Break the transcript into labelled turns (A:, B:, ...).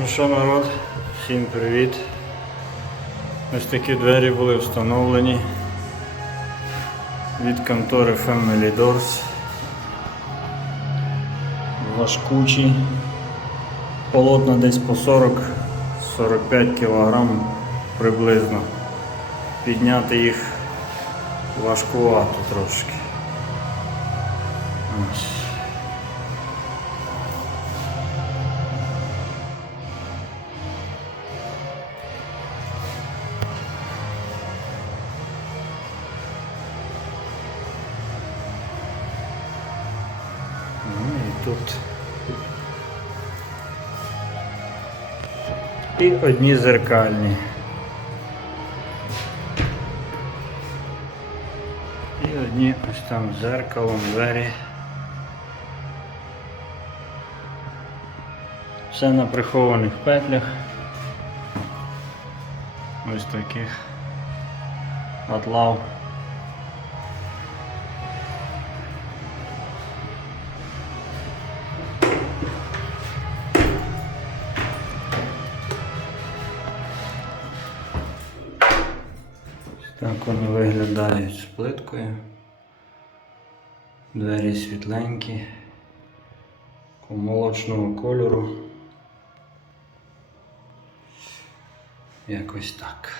A: Ну що, народ, всім привіт. Ось такі двері були встановлені від контори Family Doors. Важкучі. Полотна десь по 40-45 кг приблизно. Підняти їх важкувато трошки. Ось. Тут. І одні зеркальні. І одні ось там зеркалом, двері. Все на прихованих петлях. Ось таких атлав. Так вони виглядають з плиткою. Двері світленькі, молочного кольору. Якось так.